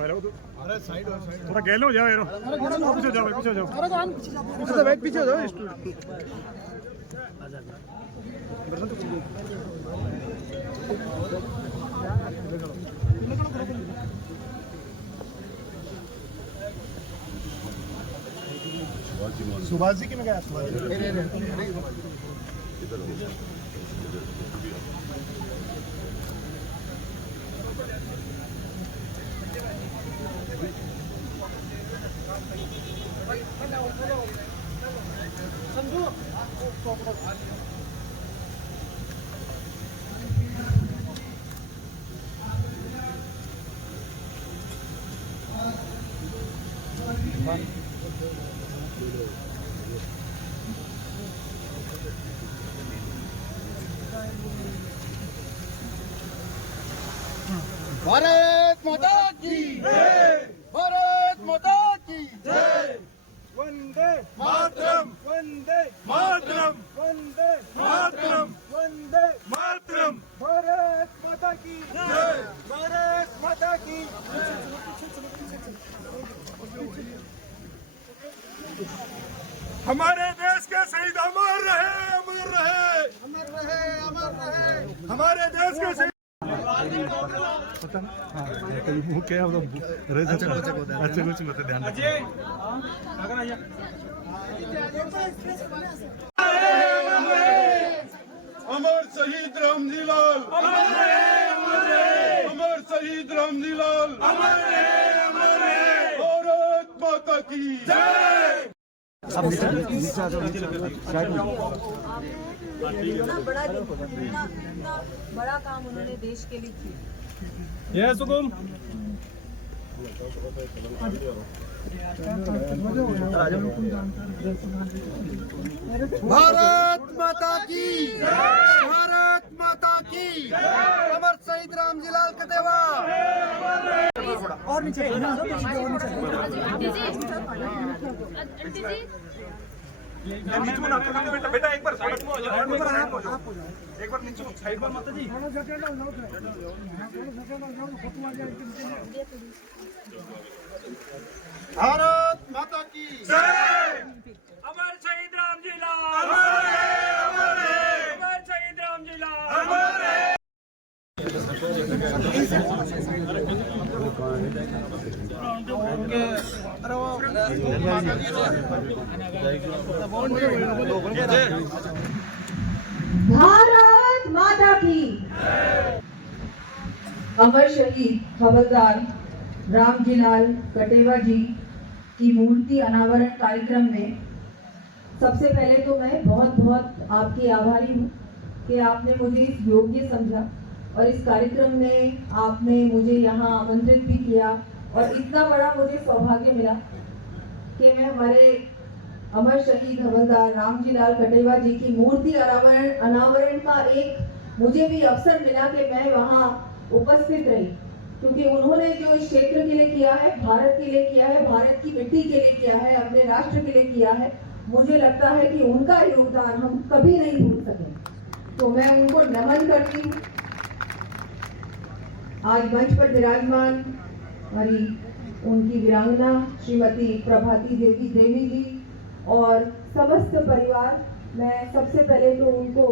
अरे साइड हो, साइड थोड़ा गैल हो जाओ यार, पीछे जाओ, पीछे जाओ, पीछे हो जाओ। सुभाष जी की में गया, सुभाष जी भारत माता की जय, भारत माता की जय। वंदे मातरम, वंदे मातरम, वंदे मातरम, वंदे मातरम। भारत माता की जय, भारत माता की हमारे देश के शहीद अमर रहे, अमर रहे, अमर रहे, अमर रहे। हमारे देश के शहीद। मुंह क्या अच्छा कुछ बता ध्यान अमर शहीद रामजी लाल, अमर शहीद रामजी लाल, भारत माता की जय। इतना बड़ा काम उन्होंने देश के लिए किया। ये सुकुम भारत माता की, भारत माता की, अमर शहीद रामजी लाल कटेवा। और नीचे बेटा बेटा एक बार साइड में हो जाओ, एक बार नीचे साइड पर माता जी। भारत माता की जय। अमर शहीद रामजी लाल, अमर शहीद रामजी लाल। भारत माता की। अमर शहीद हवलदार रामजी लाल कटेवा जी की मूर्ति अनावरण कार्यक्रम में सबसे पहले तो मैं बहुत बहुत आपकी आभारी हूँ कि आपने मुझे इस योग्य समझा और इस कार्यक्रम में आपने मुझे यहाँ आमंत्रित भी किया और इतना बड़ा मुझे सौभाग्य मिला कि मैं हमारे अमर शहीद हवलदार रामजी लाल कटेवा जी की मूर्ति अनावरण का एक मुझे भी अवसर मिला कि मैं वहाँ उपस्थित रही, क्योंकि उन्होंने जो इस क्षेत्र के लिए किया है, भारत के लिए किया है, भारत की मिट्टी के लिए किया है, अपने राष्ट्र के लिए किया है, मुझे लगता है कि उनका योगदान हम कभी नहीं भूल सके। तो मैं उनको नमन करती हूँ। आज मंच पर विराजमान हमारी उनकी वीरांगना श्रीमती प्रभाती देवी जी और समस्त परिवार, मैं सबसे पहले तो उनको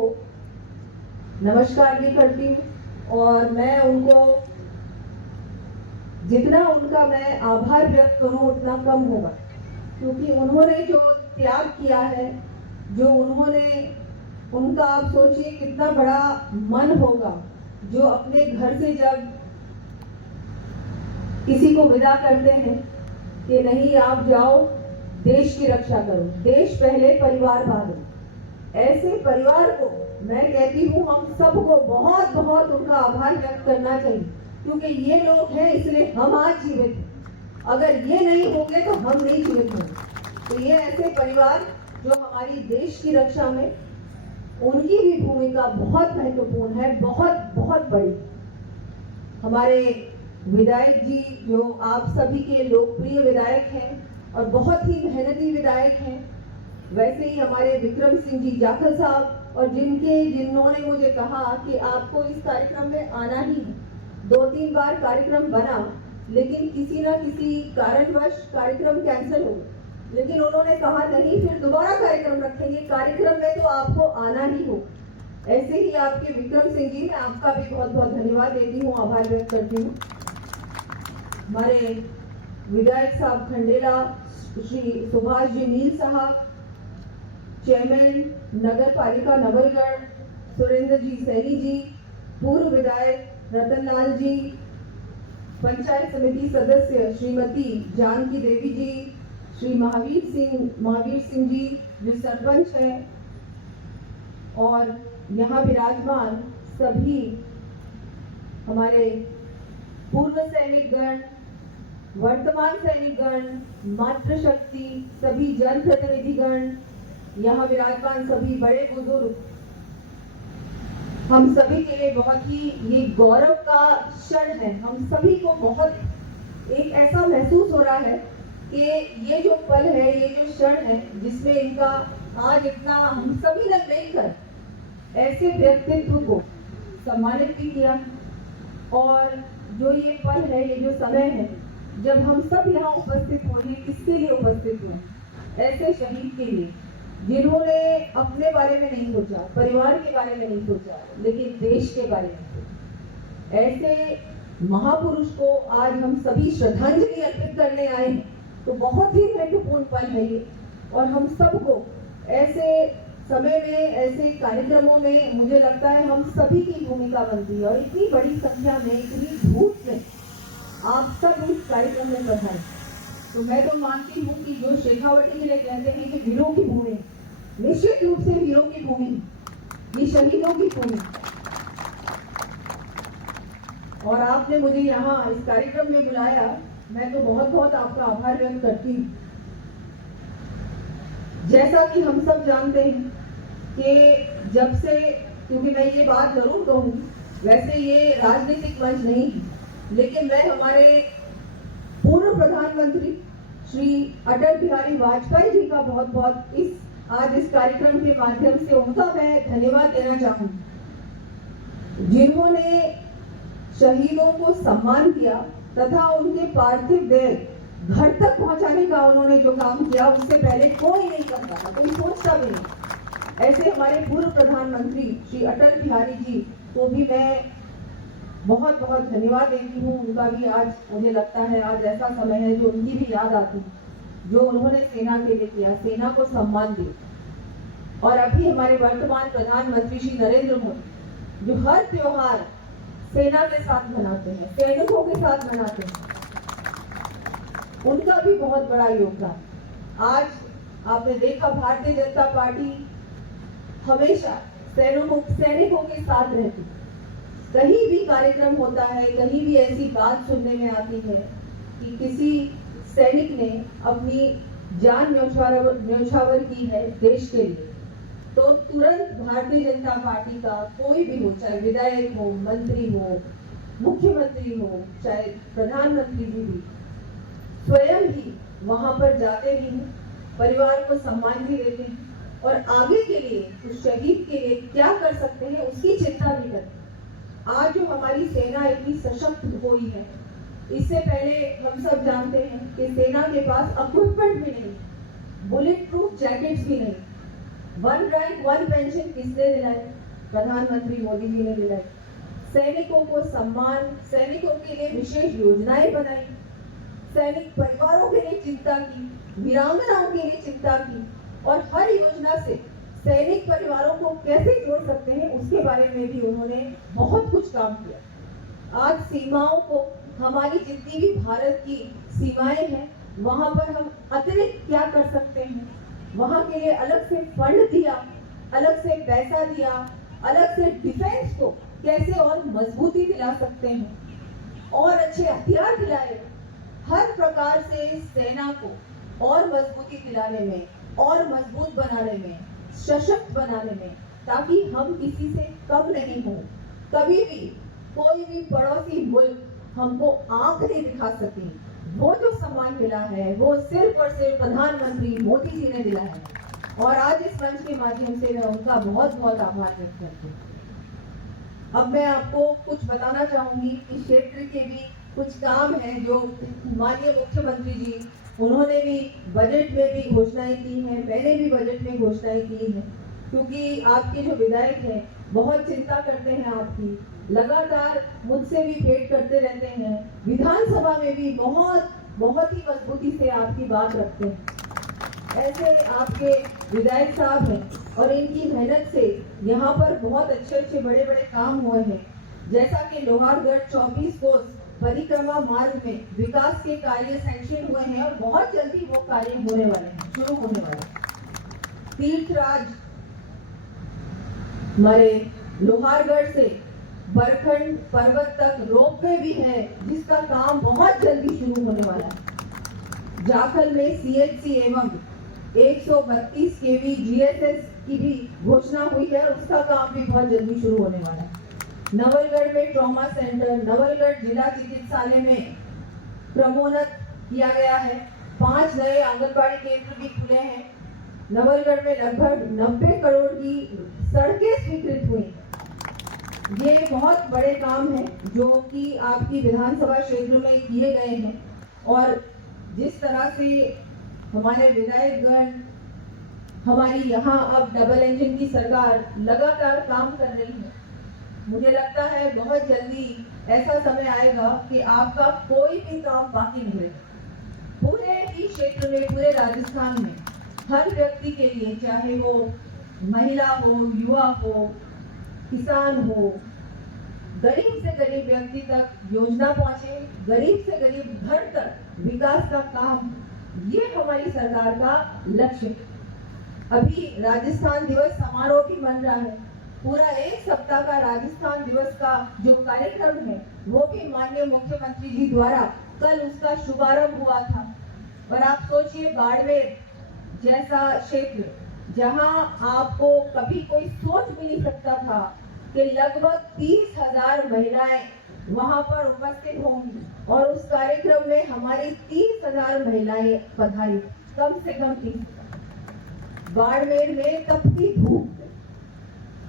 नमस्कार भी करती हूँ और मैं उनको जितना उनका मैं आभार व्यक्त करूँ उतना कम होगा, क्योंकि उन्होंने जो त्याग किया है, जो उनका आप सोचिए कितना बड़ा मन होगा जो अपने घर से जब किसी को विदा करते हैं कि नहीं आप जाओ देश की रक्षा करो, देश पहले परिवार बाद। ऐसे परिवार को मैं कहती हूँ हम सबको बहुत बहुत उनका आभार व्यक्त करना चाहिए, क्योंकि ये लोग हैं इसलिए हम आज जीवित हैं। अगर ये नहीं होंगे तो हम नहीं जीवित होंगे। तो ये ऐसे परिवार जो हमारी देश की रक्षा में उनकी भी भूमिका बहुत महत्वपूर्ण है, बहुत बहुत बड़ी। हमारे विधायक जी जो आप सभी के लोकप्रिय विधायक हैं और बहुत ही मेहनती विधायक हैं, वैसे ही हमारे विक्रम सिंह जी जाखल साहब और जिन्होंने मुझे कहा कि आपको इस कार्यक्रम में आना ही है। 2-3 बार कार्यक्रम बना लेकिन किसी ना किसी कारणवश कार्यक्रम कैंसिल हो गया। लेकिन उन्होंने कहा नहीं, फिर दोबारा कार्यक्रम रखेंगे, कार्यक्रम में तो आपको आना ही हो। ऐसे ही आपके विक्रम सिंह जी, मैं आपका भी बहुत बहुत धन्यवाद देती हूँ, आभार व्यक्त करती हूँ। हमारे विधायक साहब खंडेला, श्री सुभाष जी मील साहब, चेयरमैन नगर पालिका नवलगढ़ सुरेंद्र जी सैनी जी, पूर्व विधायक रतनलाल जी, पंचायत समिति सदस्य श्रीमती जानकी देवी जी, श्री महावीर सिंह जी जो सरपंच हैं, और यहाँ विराजमान सभी हमारे पूर्व सैनिकगण, वर्तमान सैनिकगण, मातृशक्ति, सभी जनप्रतिनिधिगण, यहाँ विराजमान सभी बड़े बुजुर्ग, हम सभी के लिए बहुत ही ये गौरव का क्षण है। हम सभी को बहुत एक ऐसा महसूस हो रहा है कि ये जो पल है, ये जो क्षण है, जिसमें इनका आज इतना हम सभी ने मिलकर ऐसे व्यक्तित्व को सम्मानित भी किया, और जो ये पल है, ये जो समय है, जब हम सब यहाँ उपस्थित होंगे, किसके लिए उपस्थित हुए? ऐसे शहीद के लिए जिन्होंने अपने बारे में नहीं सोचा, परिवार के बारे में नहीं सोचा, लेकिन देश के बारे में सोचा। ऐसे महापुरुष को आज हम सभी श्रद्धांजलि अर्पित करने आए हैं, तो बहुत ही महत्वपूर्ण पल है ये। और हम सबको ऐसे समय में, ऐसे कार्यक्रमों में, मुझे लगता है हम सभी की भूमिका बनती है। और इतनी बड़ी संख्या में, इतनी धूप में आप सब इस कार्यक्रम में पधारे, तो मैं तो मानती हूँ कि जो शेखावटी के लिए कहते हैं कि वीरों की भूमि, निश्चित रूप से वीरों की भूमि, ये शहीदों की भूमि, और आपने मुझे यहाँ इस कार्यक्रम में बुलाया, मैं तो बहुत बहुत आपका आभार व्यक्त करती हूँ। जैसा कि हम सब जानते हैं कि जब से, क्योंकि मैं ये बात जरूर कहूँ, वैसे ये राजनीतिक मंच नहीं है, लेकिन मैं हमारे पूर्व प्रधानमंत्री श्री अटल बिहारी वाजपेयी जी का बहुत बहुत आज इस कार्यक्रम के माध्यम से उनका मैं धन्यवाद देना चाहूंगी, जिन्होंने शहीदों को सम्मान किया तथा उनके पार्थिव देह घर तक पहुंचाने का उन्होंने जो काम किया, उससे पहले कोई नहीं करता था, कोई सोचता भी नहीं। ऐसे हमारे पूर्व प्रधानमंत्री श्री अटल बिहारी जी को भी मैं बहुत बहुत धन्यवाद देती हूँ। उनका भी आज मुझे लगता है आज ऐसा समय है जो उनकी भी याद आती है, जो उन्होंने सेना के लिए किया, सेना को सम्मान दिया। और अभी हमारे वर्तमान प्रधानमंत्री श्री नरेंद्र मोदी जो हर त्योहार सेना के साथ मनाते हैं, सैनिकों के साथ मनाते हैं, उनका भी बहुत बड़ा योगदान। आज आपने देखा भारतीय जनता पार्टी हमेशा सैनिकों के साथ रहती है। कहीं भी कार्यक्रम होता है, कहीं भी ऐसी बात सुनने में आती है कि किसी सैनिक ने अपनी जान न्यौछावर की है देश के लिए, तो तुरंत भारतीय जनता पार्टी का कोई भी हो, चाहे विधायक हो, मंत्री हो, मुख्यमंत्री हो, चाहे प्रधानमंत्री जी भी, स्वयं ही वहां पर जाते भी हैं, परिवार को सम्मान भी देते हैं, और आगे के लिए उस शहीद के लिए क्या कर सकते हैं उसकी चिंता भी करते हैं। आज जो हमारी सेना इतनी सशक्त हुई है, इससे पहले हम सब जानते हैं कि सेना के पास इक्विपमेंट भी नहीं, बुलेट प्रूफ जैकेट्स भी नहीं। 1 रैंक 1 पेंशन किसने दिलाई? प्रधानमंत्री मोदी जी ने दिलाई। सैनिकों को सम्मान, सैनिकों के लिए विशेष योजनाएं बनाई, सैनिक परिवारों के लिए चिंता की, वीरांगनाओं के लिए चिंता की, और हर योजना से सैनिक परिवारों को कैसे जोड़ सकते हैं उसके बारे में भी उन्होंने बहुत कुछ काम किया। आज सीमाओं को, हमारी जितनी भी भारत की सीमाएं हैं, वहां पर हम अतिरिक्त क्या कर सकते हैं, वहां के लिए अलग से फंड दिया, अलग से पैसा दिया, अलग से डिफेंस को कैसे और मजबूती दिला सकते हैं, और अच्छे हथियार दिलाए। हर प्रकार से सेना को और मजबूती दिलाने में, और मजबूत बनाने में, सशक्त बनाने में, ताकि हम किसी से कम नहीं हो। कभी भी कोई भी पड़ोसी मुल्क हमको आंख नहीं दिखा सके। वो जो सम्मान मिला है वो सिर्फ और सिर्फ प्रधानमंत्री मोदी जी ने दिला है, और आज इस मंच के माध्यम से मैं उनका बहुत बहुत आभार व्यक्त करती हूँ। अब मैं आपको कुछ बताना चाहूंगी कि क्षेत्र के भी कुछ काम है जो माननीय मुख्यमंत्री जी उन्होंने भी बजट में भी घोषणाएं की हैं, मैंने भी बजट में घोषणाएं की हैं, क्योंकि आपके जो विधायक हैं बहुत चिंता करते हैं आपकी, लगातार मुझसे भी भेंट करते रहते हैं, विधानसभा में भी बहुत ही मजबूती से आपकी बात रखते हैं। ऐसे आपके विधायक साहब हैं और इनकी मेहनत से यहाँ पर बहुत अच्छे बड़े काम हुए हैं, जैसा कि लोहारगढ़ 24 कोस परिक्रमा मार्ग में विकास के कार्य सैंक्शन हुए हैं और बहुत जल्दी वो कार्य होने वाले हैं, शुरू होने वाले हैं। तीर्थराज हमारे लोहारगढ़ से बरखंड पर्वत तक रोपवे भी है, जिसका काम बहुत जल्दी शुरू होने वाला है। जाखल में CHC एवं 132 kV GSS की भी घोषणा हुई है और उसका काम भी बहुत जल्दी शुरू होने वाला है। नवलगढ़ में ट्रॉमा सेंटर, नवलगढ़ जिला चिकित्सालय में क्रमोन्नत किया गया है, 5 नए आंगनबाड़ी केंद्र भी खुले हैं। नवलगढ़ में लगभग 90 करोड़ की सड़कें स्वीकृत हुई। ये बहुत बड़े काम हैं जो कि आपकी विधानसभा क्षेत्र में किए गए हैं और जिस तरह से हमारे विधायकगण हमारी यहाँ अब डबल इंजन की सरकार लगातार काम कर रही है, मुझे लगता है बहुत जल्दी ऐसा समय आएगा कि आपका कोई भी काम बाकी नहीं रहेगा। पूरे ही क्षेत्र में, पूरे राजस्थान में हर व्यक्ति के लिए, चाहे वो महिला हो, युवा हो, किसान हो, गरीब से गरीब व्यक्ति तक योजना पहुंचे, गरीब से गरीब घर तक विकास का काम, ये हमारी सरकार का लक्ष्य है। अभी राजस्थान दिवस समारोह भी बन रहा है, पूरा 1 सप्ताह का राजस्थान दिवस का जो कार्यक्रम है वो भी माननीय मुख्यमंत्री जी द्वारा कल उसका शुभारंभ हुआ था। और आप सोचिए, बाड़मेर जैसा क्षेत्र जहां आपको कभी कोई सोच भी नहीं सकता था कि लगभग 30,000 महिलाएं वहां पर उपस्थित होंगी और उस कार्यक्रम में हमारी 30,000 महिलाएं पधारी, कम से कम 30। बाड़मेर में तपती धूप,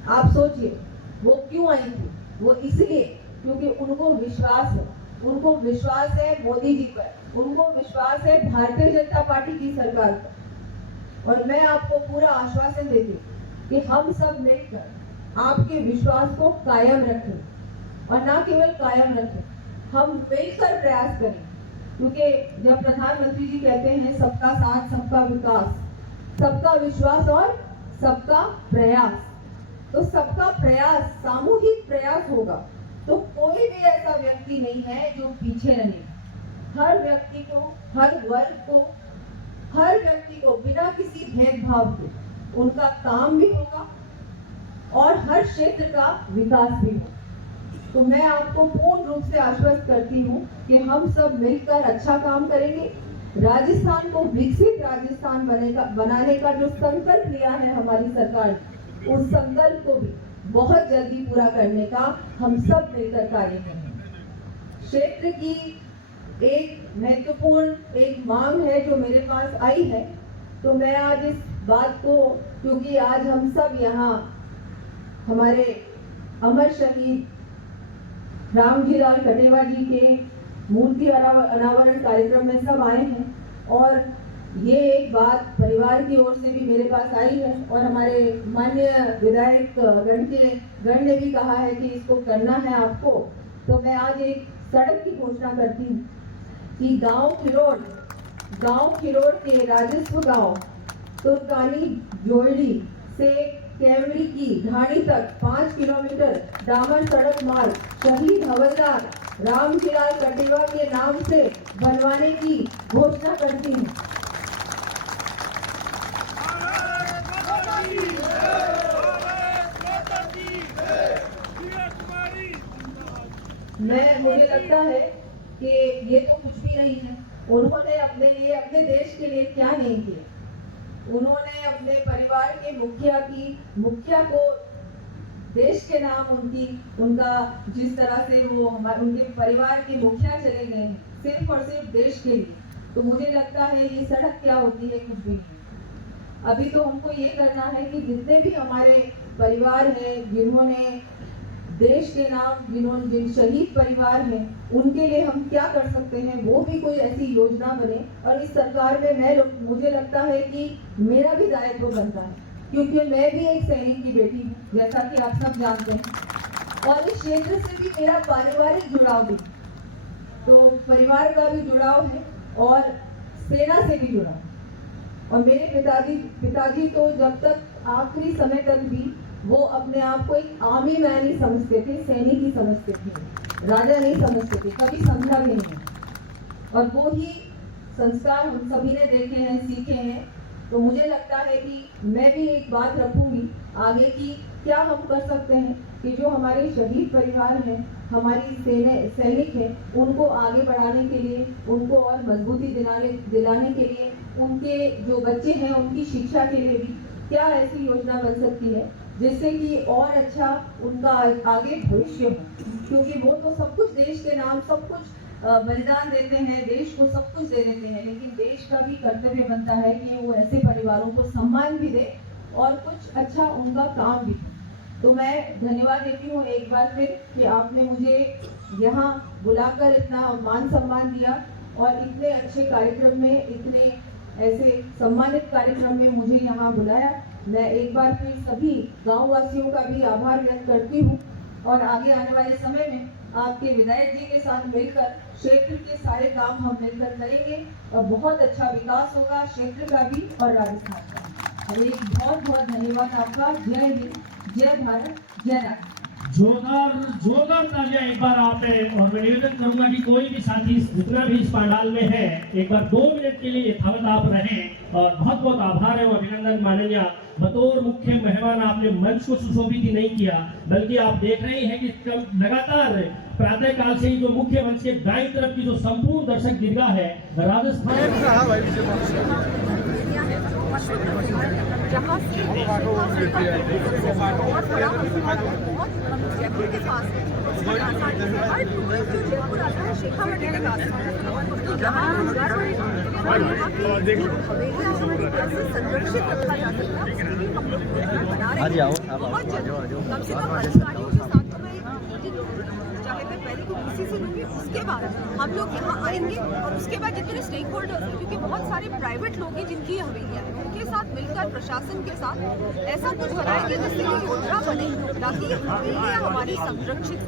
आप सोचिए वो क्यों आई थी? वो इसलिए क्योंकि उनको विश्वास है मोदी जी पर, उनको विश्वास है भारतीय जनता पार्टी की सरकार पर। और मैं आपको पूरा आश्वासन देती हूँ कि हम सब मिलकर आपके विश्वास को कायम रखें और न केवल कायम रखें, हम मिलकर प्रयास करें, क्योंकि जब प्रधानमंत्री जी कहते हैं सबका साथ, सबका विकास, सबका विश्वास और सबका प्रयास, तो सबका प्रयास, सामूहिक प्रयास होगा तो कोई भी ऐसा व्यक्ति नहीं है जो पीछे रहे। हर व्यक्ति को, हर वर्ग को, हर व्यक्ति को बिना किसी भेदभाव के उनका काम भी होगा और हर क्षेत्र का विकास भी होगा। तो मैं आपको पूर्ण रूप से आश्वस्त करती हूँ कि हम सब मिलकर अच्छा काम करेंगे। राजस्थान को विकसित राजस्थान बनाने का जो संकल्प लिया है हमारी सरकार, उस संकल्प को भी बहुत जल्दी पूरा करने का हम सब मिलकर कार्य करेंगे। क्षेत्र की एक महत्वपूर्ण एक मांग है जो मेरे पास आई है, तो मैं आज इस बात को, क्योंकि आज हम सब यहाँ हमारे अमर शहीद रामजीलाल कटेवा जी के मूर्ति अनावरण कार्यक्रम में सब आए हैं और ये एक बात परिवार की ओर से भी मेरे पास आई है और हमारे माननीय विधायक गण ने भी कहा है कि इसको करना है आपको। तो मैं आज एक सड़क की घोषणा करती हूँ कि गांव खिरोड़ के राजस्व गांव तुर्कानी जोड़ी से कैमरी की ढाणी तक 5 किलोमीटर डामर सड़क मार्ग शहीद हवलदार रामजीलाल कटेवा के नाम से बनवाने की घोषणा करती हूँ। मुझे लगता है कि ये तो कुछ भी नहीं है। उन्होंने अपने लिए, अपने देश के लिए क्या नहीं किया। उन्होंने अपने परिवार के मुखिया को देश के नाम उनका जिस तरह से वो उनके परिवार के मुखिया चले गए हैं सिर्फ और सिर्फ देश के लिए, तो मुझे लगता है ये सड़क क्या होती है, कुछ भी नहीं। अभी तो हमको ये करना है कि जितने भी हमारे परिवार हैं जिन्होंने देश के नाम जिन शहीद परिवार हैं उनके लिए हम क्या कर सकते हैं, वो भी कोई ऐसी योजना बने। और इस सरकार में मुझे लगता है कि मेरा भी दायित्व बनता है, क्योंकि मैं भी एक सैनिक की बेटी हूँ, जैसा कि आप सब जानते हैं। और इस क्षेत्र से भी मेरा पारिवारिक जुड़ाव भी, तो परिवार का भी जुड़ाव है और सेना से भी जुड़ा। और मेरे पिताजी तो जब तक आखिरी समय तक भी वो अपने आप को एक आर्मी मैन ही समझते थे, सैनिक ही समझते थे, राजा नहीं समझते थे, कभी समझा भी नहीं। और वो ही संस्कार हम सभी ने देखे हैं, सीखे हैं। तो मुझे लगता है कि मैं भी एक बात रखूंगी आगे की, क्या हम कर सकते हैं कि जो हमारे शहीद परिवार हैं, हमारी सैनिक हैं, उनको आगे बढ़ाने के लिए, उनको और मजबूती दिलाने के लिए, उनके जो बच्चे हैं उनकी शिक्षा के लिए भी क्या ऐसी योजना बन सकती है जिससे कि और अच्छा उनका आगे भविष्य हो। क्योंकि वो तो सब कुछ देश के नाम सब कुछ बलिदान देते हैं, देश को सब कुछ दे देते हैं, लेकिन देश का भी कर्तव्य बनता है कि वो ऐसे परिवारों को सम्मान भी दे और कुछ अच्छा उनका काम भी। तो मैं धन्यवाद देती हूँ एक बार फिर कि आपने मुझे यहाँ बुलाकर इतना मान सम्मान दिया और इतने अच्छे कार्यक्रम में, इतने ऐसे सम्मानित कार्यक्रम में मुझे यहाँ बुलाया। मैं एक बार फिर सभी गाँव वासियों का भी आभार व्यक्त करती हूँ और आगे आने वाले समय में आपके विधायक जी के साथ मिलकर क्षेत्र के सारे काम हम मिलकर करेंगे और बहुत अच्छा विकास होगा क्षेत्र का भी और राजस्थान का। और एक बहुत बहुत धन्यवाद आपका। जय हिंद, जय भारत, जय राष्ट्र। जोरदार तालियां एक बार आप पे। और मैं निवेदन करूंगा कि कोई भी साथी जितना भी इस पंडाल में है, एक बार 2 मिनट के लिए यथावत आप रहें। और बहुत बहुत आभार है और अभिनंदन माननीय, बतौर मुख्य मेहमान आपने मंच को सुशोभित ही नहीं किया, बल्कि आप देख रहे हैं कि लगातार प्रातः काल से ही जो मुख्य मंच के दाईं तरफ की जो संपूर्ण दर्शक दीर्घा है राजस्थान जहाँ से जयपुर के पास हर टूरिस्ट जो जयपुर आता है शेखावटी के पास, तो जहाँ हवेलियाँ कैसे संरक्षित रखा जा सकता है उसके लिए हम लोग बना रहे हैं। बहुत जल्द कम से कम अधिकारियों के साथ तो मैं चाहे मैं पहले तो किसी से लूँगी, उसके बाद हम लोग यहाँ आएंगे और उसके बाद जितने स्टेक होल्डर्स हैं, क्योंकि बहुत सारे प्राइवेट लोग हैं जिनकी हवेलियाँ हैं, उनके साथ मिलकर प्रशासन के साथ ऐसा कुछ बनाएंगे जिससे योजना बने ताकि हवेलियाँ हमारी संरक्षित